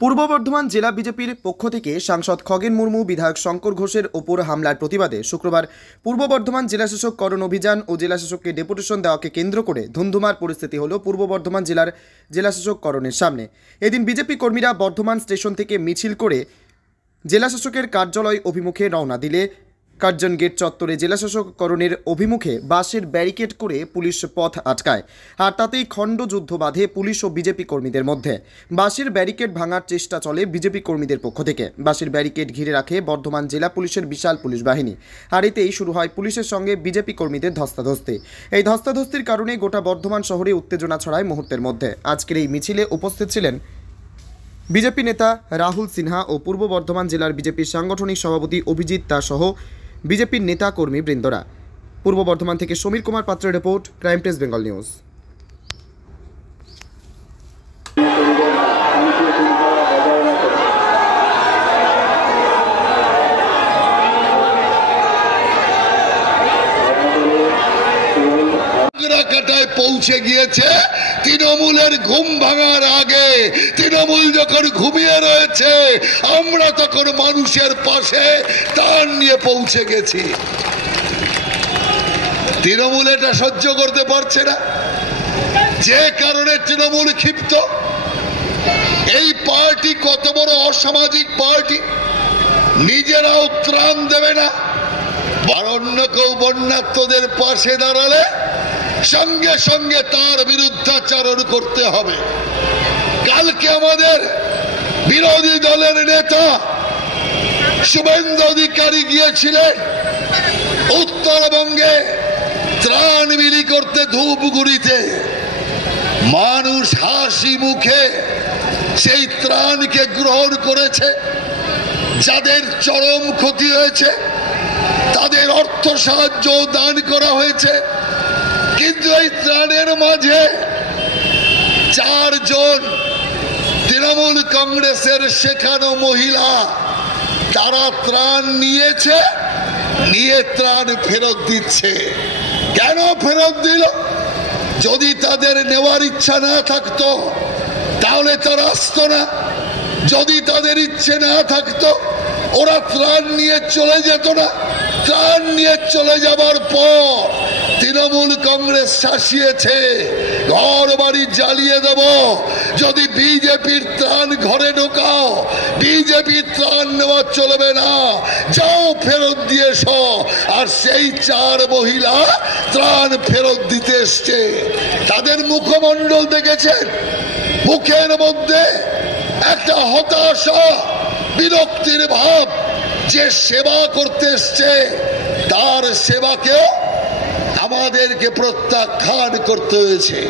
পূর্ব বর্ধমান জেলা বিজেপির পক্ষ থেকে সাংসদ খগেন মুর্মু বিধায়ক শঙ্কর ঘোষের ওপর হামলার প্রতিবাদে শুক্রবার পূর্ব বর্ধমান জেলাশাসক করণ অভিযান ও জেলাশাসককে ডেপুটেশন দেওয়াকে কেন্দ্র করে ধুন্ধুমার পরিস্থিতি হলো পূর্ব বর্ধমান জেলার জেলাশাসক করণের সামনে। এদিন বিজেপি কর্মীরা বর্ধমান স্টেশন থেকে মিছিল করে জেলাশাসকের কার্যালয় অভিমুখে রওনা দিলে কার্জন গেট চত্বরে জেলাশাসক করণের অভিমুখে বাঁশের ব্যারিকেড করে পুলিশ পথ আটকায়, আর তাতেই খণ্ডযুদ্ধ বাধে পুলিশ ও বিজেপি কর্মীদের মধ্যে। বাঁশের ব্যারিকেড ভাঙার চেষ্টা চলে বিজেপি কর্মীদের পক্ষ থেকে। বাঁশের ব্যারিকেড ঘিরে রাখে বর্ধমান জেলা পুলিশের বিশাল পুলিশ বাহিনী, আর এতেই শুরু হয় পুলিশের সঙ্গে বিজেপি কর্মীদের ধস্তাধস্তি। এই ধস্তাধস্তির কারণে গোটা বর্ধমান শহরে উত্তেজনা ছড়ায় মুহূর্তের মধ্যে। আজকের এই মিছিলে উপস্থিত ছিলেন বিজেপি নেতা রাহুল সিনহা ও পূর্ব বর্ধমান জেলার বিজেপির সাংগঠনিক সভাপতি অভিজিৎ দাস সহ বিজেপির নেতা কর্মী বৃন্দরা। পূর্ব বর্ধমান থেকে সমীর কুমার পাত্রের report, crime press Bengal news. পৌঁছে গিয়েছে তৃণমূলের ঘুম ভাঙার আগে। তৃণমূল যখন ঘুমিয়ে রয়েছে, আমরা তখন মানুষের পাশে টান নিয়ে পৌঁছে গেছি। তৃণমূল এটা সহ্য করতে পারছে না, যে কারণে তৃণমূল ক্ষিপ্ত। এই পার্টি কত বড় অসামাজিক পার্টি, নিজেরাও ত্রাণ দেবে না, আর অন্য কেউ বন্যার্তদের পাশে দাঁড়ালে সঙ্গে সঙ্গে তার বিরুদ্ধাচরণ করতে হবে। কালকে আমাদের বিরোধী দলের নেতা শুভেন্দু অধিকারী গিয়েছিলেন উত্তরবঙ্গে ত্রাণ বিলি করতে ধূপগুড়িতে। মানুষ হাসি মুখে সেই ত্রাণকে গ্রহণ করেছে। যাদের চরম ক্ষতি হয়েছে তাদের অর্থ সাহায্য দান করা হয়েছে। কিন্তু এই ত্রাণের মাঝে 4 জন তৃণমূল কংগ্রেসের শেখানো মহিলা, তারা ত্রাণ নিয়েছে, নিয়ে ত্রাণ ফেরত দিচ্ছে। কেন ফেরত দিল? যদি তাদের নেওয়ার ইচ্ছা না থাকতো তাহলে তারা আসতো না। যদি তাদের ইচ্ছে না থাকতো ওরা ত্রাণ নিয়ে চলে যেত না। ত্রাণ নিয়ে চলে যাবার পর তৃণমূল কংগ্রেস শাসিয়েছে, ঘর বাড়ি জ্বালিয়ে দেব। যদি বিজেপির ত্রাণ ঘরে ঢোকাও, বিজেপির ত্রাণ নেওয়া চলবে না, যাও ফেরত দিয়ে এসো। আর সেই 4 মহিলা ত্রাণ ফেরত দিতে এসছে। তাদের মুখমণ্ডল দেখেছেন, মুখের মধ্যে একটা হতাশা, বিরক্তির ভাব। যে সেবা করতে এসছে তার সেবাকেও আমাদেরকে প্রত্যাখ্যান করতে হয়েছে।